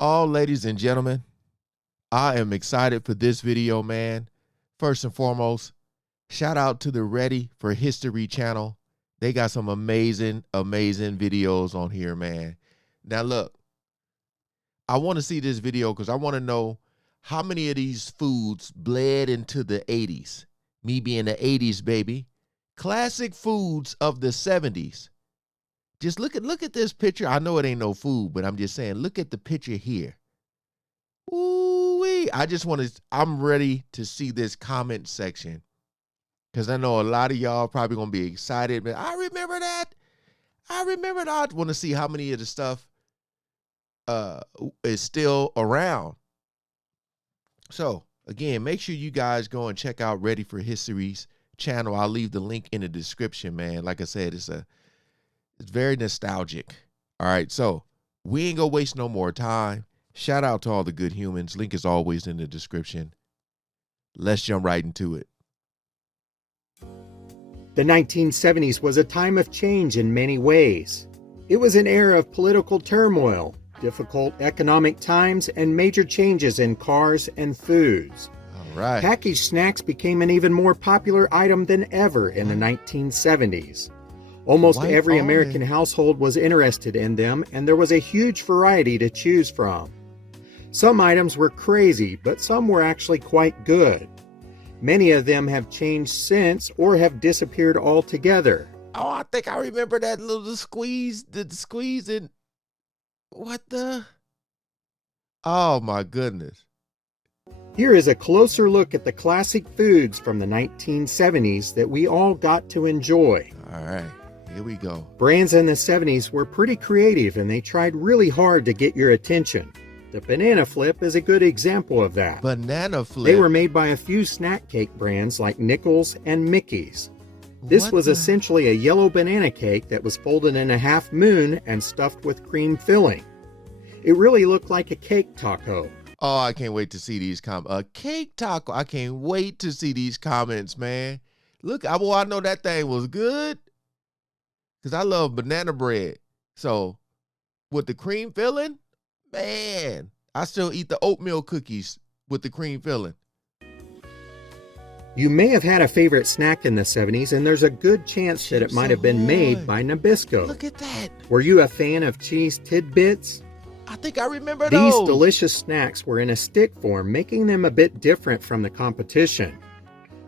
all, ladies and gentlemen, I am excited for this video, man. First and foremost, shout out to the Ready for History channel. They got some amazing videos on here, man. Now look, I want to see this video because I want to know how many of these foods bled into the 80s. Me being the 80s baby. Classic foods of the 70s. Just look at this picture. I know it ain't no food, but I'm just saying, look at the picture here. Ooh-wee. I'm ready to see this comment section. Because I know a lot of y'all probably going to be excited. But I remember that. I want to see how many of the stuff is still around. So, again, make sure you guys go and check out Ready for History's channel. I'll leave the link in the description, man. Like I said, it's very nostalgic. All right, so we ain't gonna waste no more time. Shout out to all the good humans. Link is always in the description. Let's jump right into it. The 1970s was a time of change in many ways. It was an era of political turmoil, difficult economic times, and major changes in cars and foods. All right. Packaged snacks became an even more popular item than ever in the 1970s. Almost every American household was interested in them, and there was a huge variety to choose from. Some items were crazy, but some were actually quite good. Many of them have changed since or have disappeared altogether. Oh, I think I remember that little squeeze, the squeeze in. What the? Oh, my goodness. Here is a closer look at the classic foods from the 1970s that we all got to enjoy. All right. Here we go. Brands in the 70s were pretty creative and they tried really hard to get your attention. The Banana Flip is a good example of that. Banana Flip? They were made by a few snack cake brands like Nichols and Mickey's. This was essentially a yellow banana cake that was folded in a half moon and stuffed with cream filling. It really looked like a cake taco. Oh, I can't wait to see these comments. A cake taco. I can't wait to see these comments, man. Look, I know that thing was good. Because I love banana bread. So, with the cream filling, man, I still eat the oatmeal cookies with the cream filling. You may have had a favorite snack in the 70s, and there's a good chance that it might have been made by Nabisco. Look at that. Were you a fan of cheese tidbits? I think I remember those. These delicious snacks were in a stick form, making them a bit different from the competition.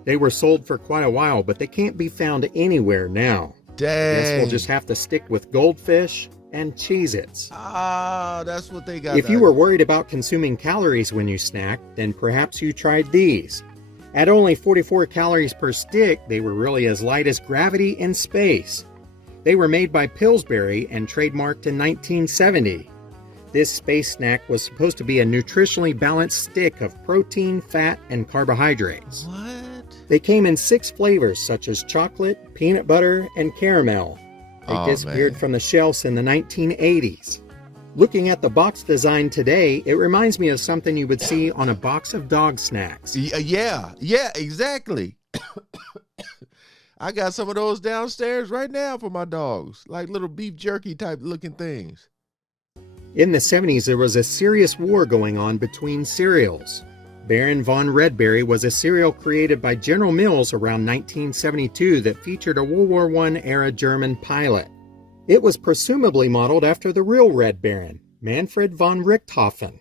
They were sold for quite a while, but they can't be found anywhere now. Dang. Guess we'll just have to stick with Goldfish and CheezIts. Ah, that's what they got. If you were worried about consuming calories when you snacked, then perhaps you tried these. At only 44 calories per stick, they were really as light as gravity in space. They were made by Pillsbury and trademarked in 1970. This space snack was supposed to be a nutritionally balanced stick of protein, fat, and carbohydrates. What? They came in 6 flavors such as chocolate, peanut butter, and caramel. They disappeared from the shelves in the 1980s. Looking at the box design today, it reminds me of something you would see on a box of dog snacks. Yeah, exactly. I got some of those downstairs right now for my dogs, like little beef jerky type looking things. In the 70s, there was a serious war going on between cereals. Baron von Redberry was a cereal created by General Mills around 1972 that featured a World War I-era German pilot. It was presumably modeled after the real Red Baron, Manfred von Richthofen.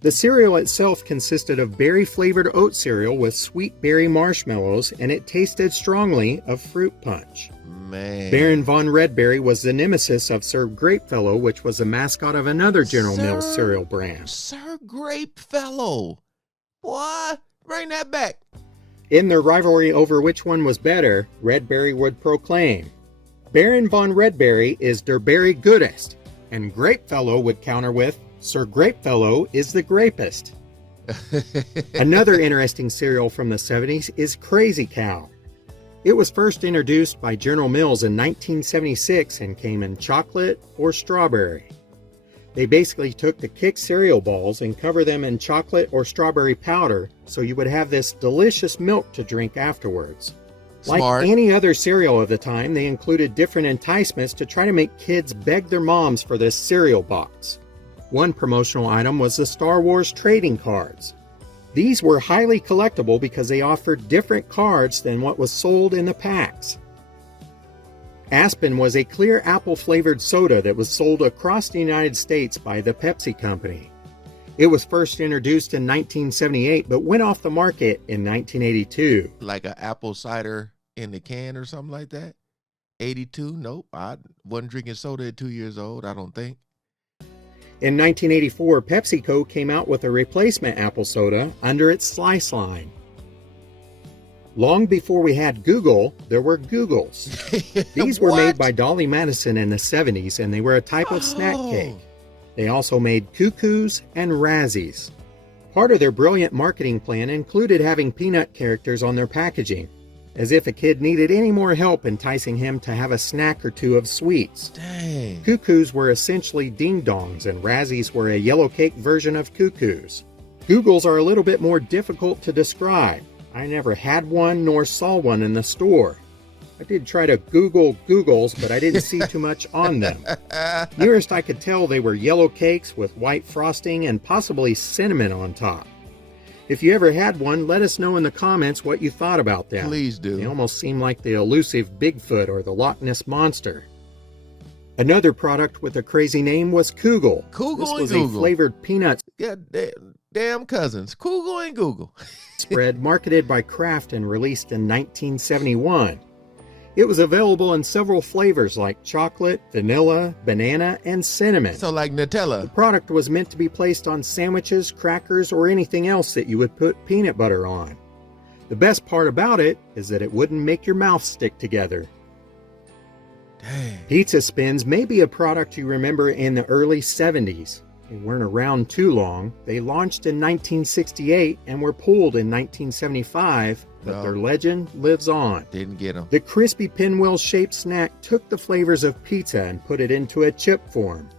The cereal itself consisted of berry-flavored oat cereal with sweet berry marshmallows, and it tasted strongly of fruit punch. Man. Baron von Redberry was the nemesis of Sir Grapefellow, which was the mascot of another General Mills cereal brand. Sir Grapefellow. What? Bring that back. In their rivalry over which one was better, Redberry would proclaim, "Baron von Redberry is der berry goodest," and Grapefellow would counter with, "Sir Grapefellow is the grapest." Another interesting cereal from the 70s is Crazy Cow. It was first introduced by General Mills in 1976 and came in chocolate or strawberry. They basically took the Kix cereal balls and covered them in chocolate or strawberry powder so you would have this delicious milk to drink afterwards. Smart. Like any other cereal of the time, they included different enticements to try to make kids beg their moms for this cereal box. One promotional item was the Star Wars trading cards. These were highly collectible because they offered different cards than what was sold in the packs. Aspen was a clear apple-flavored soda that was sold across the United States by the Pepsi Company. It was first introduced in 1978 but went off the market in 1982. Like an apple cider in the can or something like that? 82? Nope. I wasn't drinking soda at 2 years old, I don't think. In 1984, PepsiCo came out with a replacement apple soda under its Slice line. Long before we had Google, there were Googles. These were made by Dolly Madison in the 70s, and they were a type of snack cake. They also made Cuckoos and Razzies. Part of their brilliant marketing plan included having peanut characters on their packaging, as if a kid needed any more help enticing him to have a snack or two of sweets. Dang. Cuckoos were essentially ding-dongs, and Razzies were a yellow cake version of Cuckoos. Googles are a little bit more difficult to describe. I never had one nor saw one in the store. I did try to Google Googles, but I didn't see too much on them. Nearest I could tell, they were yellow cakes with white frosting and possibly cinnamon on top. If you ever had one, let us know in the comments what you thought about them. Please do. They almost seem like the elusive Bigfoot or the Loch Ness Monster. Another product with a crazy name was Kugel. Kugel This and was Google. a flavored peanut Yeah, damn cousins. Kugel and Google. spread marketed by Kraft and released in 1971. It was available in several flavors like chocolate, vanilla, banana, and cinnamon. So like The Nutella. product was meant to be placed on sandwiches, crackers, or anything else that you would put peanut butter on. The best part about it is that it wouldn't make your mouth stick together. Dang. Pizza Spins may be a product you remember in the early 70s. They weren't around too long. They launched in 1968 and were pulled in 1975, but No. their legend lives on. Didn't get them. The crispy pinwheel-shaped snack took the flavors of pizza and put it into a chip form.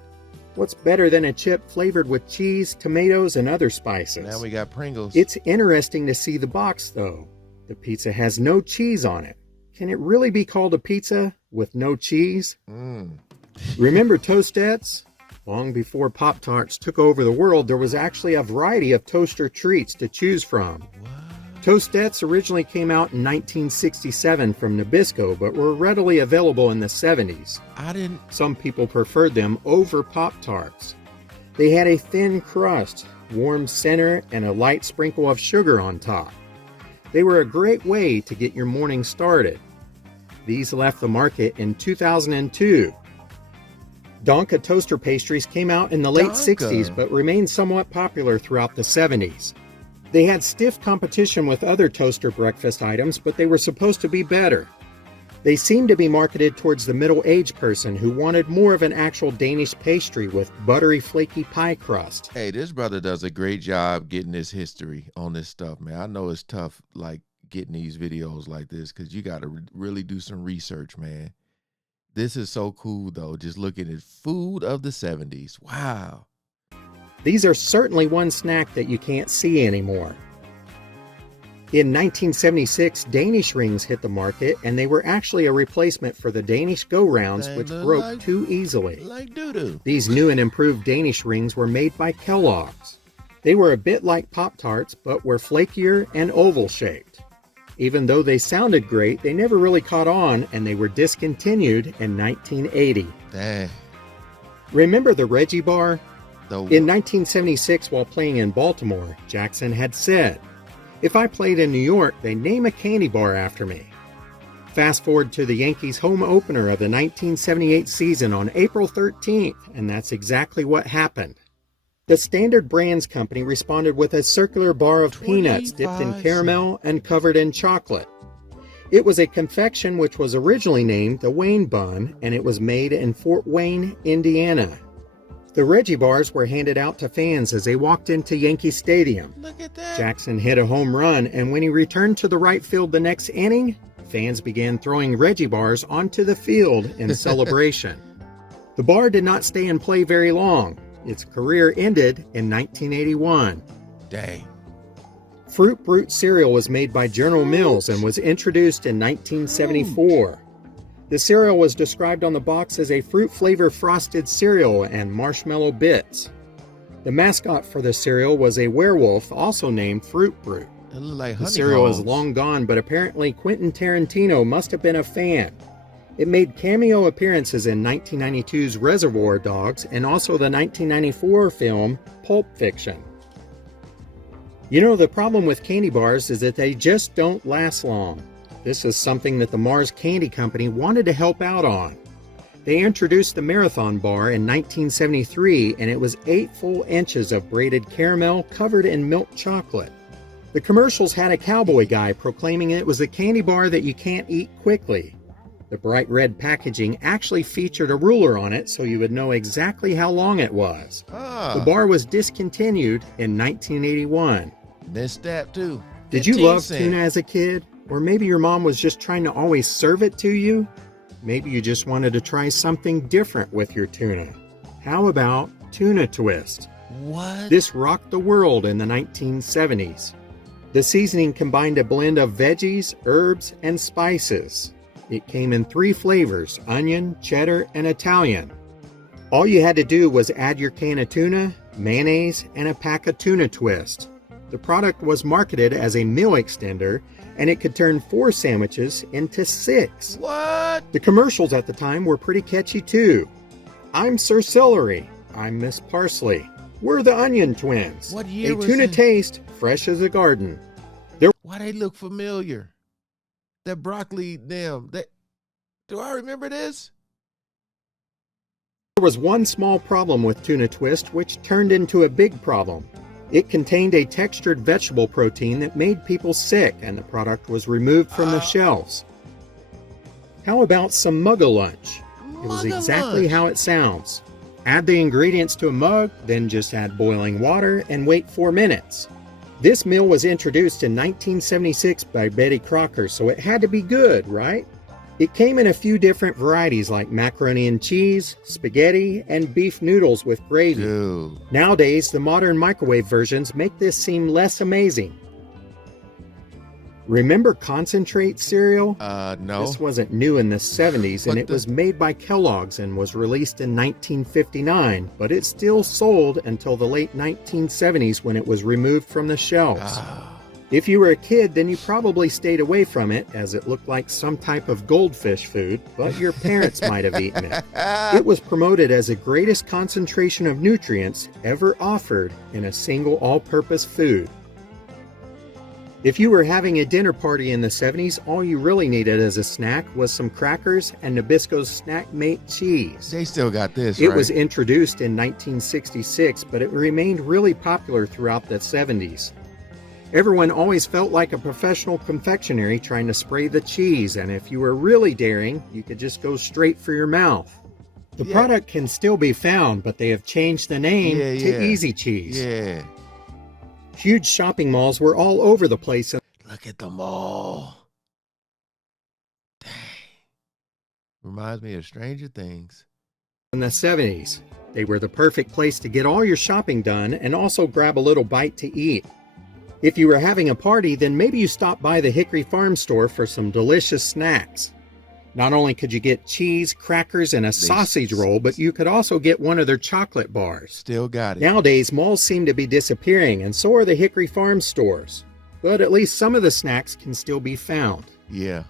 What's better than a chip flavored with cheese, tomatoes, and other spices? Now we got Pringles. It's interesting to see the box, though. The pizza has no cheese on it. Can it really be called a pizza with no cheese? Remember Toastettes? Long before Pop-Tarts took over the world, there was actually a variety of toaster treats to choose from. Toastettes originally came out in 1967 from Nabisco, but were readily available in the 70s. I didn't. Some people preferred them over Pop-Tarts. They had a thin crust, warm center, and a light sprinkle of sugar on top. They were a great way to get your morning started. These left the market in 2002. Donka toaster pastries came out in the late Donka. 60s but remained somewhat popular throughout the 70s. They had stiff competition with other toaster breakfast items, but they were supposed to be better. They seemed to be marketed towards the middle-aged person who wanted more of an actual Danish pastry with buttery, flaky pie crust. Hey, this brother does a great job getting his history on this stuff, man. I know it's tough, like, getting these videos like this because you got to really do some research, man. This is so cool, though, just looking at food of the 70s. Wow. These are certainly one snack that you can't see anymore. In 1976, Danish Rings hit the market, and they were actually a replacement for the Danish Go-Rounds, They which look broke like- too easily. Like doo-doo. These new and improved Danish Rings were made by Kellogg's. They were a bit like Pop-Tarts, but were flakier and oval-shaped. Even though they sounded great, they never really caught on, and they were discontinued in 1980. Dang. Remember the Reggie Bar? The, In 1976, while playing in Baltimore, Jackson had said, "If I played in New York, they'd name a candy bar after me." Fast forward to the Yankees' home opener of the 1978 season on April 13th, and that's exactly what happened. The Standard Brands Company responded with a circular bar of peanuts dipped in 25 caramel and covered in chocolate. It was a confection which was originally named the Wayne Bun, and it was made in Fort Wayne, Indiana. The Reggie bars were handed out to fans as they walked into Yankee Stadium. Look at that. Jackson hit a home run, and when he returned to the right field the next inning, fans began throwing Reggie bars onto the field in celebration. The bar did not stay in play very long. Its career ended in 1981. Dang. Fruit Brute cereal was made by General Mills and was introduced in 1974. The cereal was described on the box as a fruit flavor frosted cereal and marshmallow bits. The mascot for the cereal was a werewolf, also named Fruit Brute. It looked like The honeycombs. cereal is long gone, but apparently Quentin Tarantino must have been a fan. It made cameo appearances in 1992's Reservoir Dogs and also the 1994 film Pulp Fiction. You know, the problem with candy bars is that they just don't last long. This is something that the Mars Candy Company wanted to help out on. They introduced the Marathon Bar in 1973, and it was 8 full inches of braided caramel covered in milk chocolate. The commercials had a cowboy guy proclaiming it was a candy bar that you can't eat quickly. The bright red packaging actually featured a ruler on it so you would know exactly how long it was. The bar was discontinued in 1981. Missed that too. Did you 15 love cent. tuna as a kid? Or maybe your mom was just trying to always serve it to you? Maybe you just wanted to try something different with your tuna. How about Tuna Twist? What? This rocked the world in the 1970s. The seasoning combined a blend of veggies, herbs, and spices. It came in 3 flavors: onion, cheddar, and Italian. All you had to do was add your can of tuna, mayonnaise, and a pack of Tuna Twist. The product was marketed as a meal extender, and it could turn 4 sandwiches into 6. What? The commercials at the time were pretty catchy too. I'm Sir Celery. I'm Miss Parsley. We're the Onion Twins. What year a was tuna it? taste fresh as a garden. Why they look familiar? That broccoli, them. Do I remember this? There was one small problem with Tuna Twist, which turned into a big problem. It contained a textured vegetable protein that made people sick, and the product was removed from the shelves. How about some Mugga Lunch? It was Mugga exactly Lunch. how it sounds. Add the ingredients to a mug, then just add boiling water and wait 4 minutes. This meal was introduced in 1976 by Betty Crocker, so it had to be good, right? It came in a few different varieties like macaroni and cheese, spaghetti, and beef noodles with gravy. Dude. Nowadays, the modern microwave versions make this seem less amazing. Remember concentrate cereal? No. This wasn't new in the 70s, and it was made by Kellogg's and was released in 1959, but it still sold until the late 1970s when it was removed from the shelves. If you were a kid, then you probably stayed away from it, as it looked like some type of goldfish food, but your parents might have eaten it. It was promoted as the greatest concentration of nutrients ever offered in a single all-purpose food. If you were having a dinner party in the 70s, all you really needed as a snack was some crackers and Nabisco's Snack Mate cheese. They still got this, It right? was introduced in 1966, but it remained really popular throughout the 70s. Everyone always felt like a professional confectionery trying to spray the cheese, and if you were really daring, you could just go straight for your mouth. The product can still be found, but they have changed the name to Easy Cheese. Yeah. Huge shopping malls were all over the place. Look at the mall. Dang. Reminds me of Stranger Things. In the 70s, they were the perfect place to get all your shopping done and also grab a little bite to eat. If you were having a party, then maybe you stopped by the Hickory Farm store for some delicious snacks. Not only could you get cheese, crackers, and a sausage roll, but you could also get one of their chocolate bars. Still got it. Nowadays, malls seem to be disappearing, and so are the Hickory Farm stores. But at least some of the snacks can still be found. Yeah.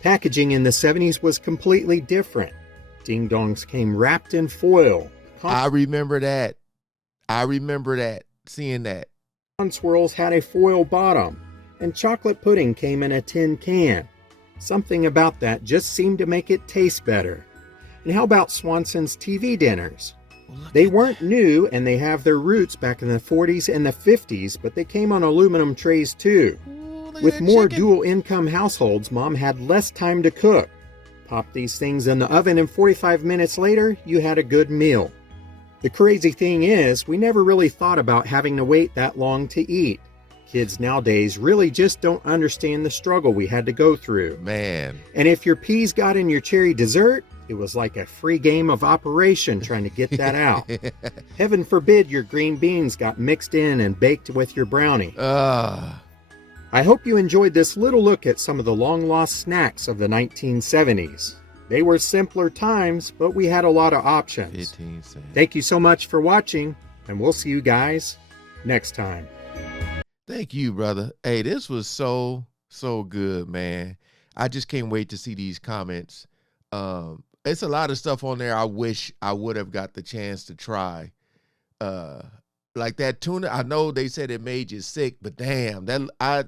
Packaging in the 70s was completely different. Ding dongs came wrapped in foil. I remember that. Seeing that. Popcorn swirls had a foil bottom, and chocolate pudding came in a tin can. Something about that just seemed to make it taste better. And how about Swanson's TV dinners? They weren't new, and they have their roots back in the 40s and the 50s, but they came on aluminum trays too. With more dual-income households, Mom had less time to cook. Pop these things in the oven, and 45 minutes later, you had a good meal. The crazy thing is, we never really thought about having to wait that long to eat. Kids nowadays really just don't understand the struggle we had to go through. Man. And if your peas got in your cherry dessert, it was like a free game of Operation trying to get that out. Heaven forbid your green beans got mixed in and baked with your brownie. I hope you enjoyed this little look at some of the long-lost snacks of the 1970s. They were simpler times, but we had a lot of options. 15 cents. Thank you so much for watching. And we'll see you guys next time. Thank you, brother. Hey, this was so good, man. I just can't wait to see these comments. It's a lot of stuff on there I wish I would have got the chance to try. Like that tuna, I know they said it made you sick, but damn, that I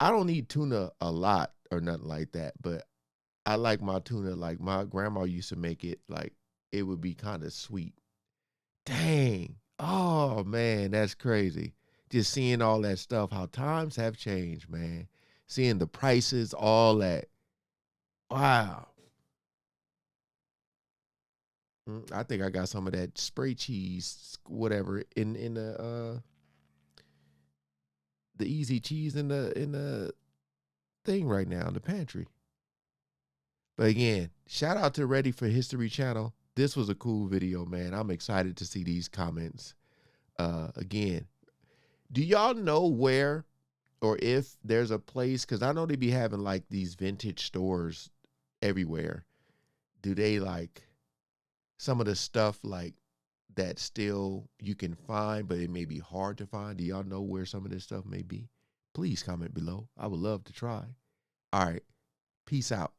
don't eat tuna a lot or nothing like that, but I like my tuna like my grandma used to make it, like it would be kind of sweet. Dang. Oh man, that's crazy. Just seeing all that stuff, how times have changed, man. Seeing the prices, all that. Wow. I think I got some of that spray cheese, whatever, in the easy cheese in the thing right now in the pantry. But again, shout out to Ready for History channel. This was a cool video, man. I'm excited to see these comments. Again, do y'all know where or if there's a place, because I know they be having like these vintage stores everywhere. Do they like some of the stuff like that still you can find, but it may be hard to find? Do y'all know where some of this stuff may be? Please comment below. I would love to try. All right. Peace out.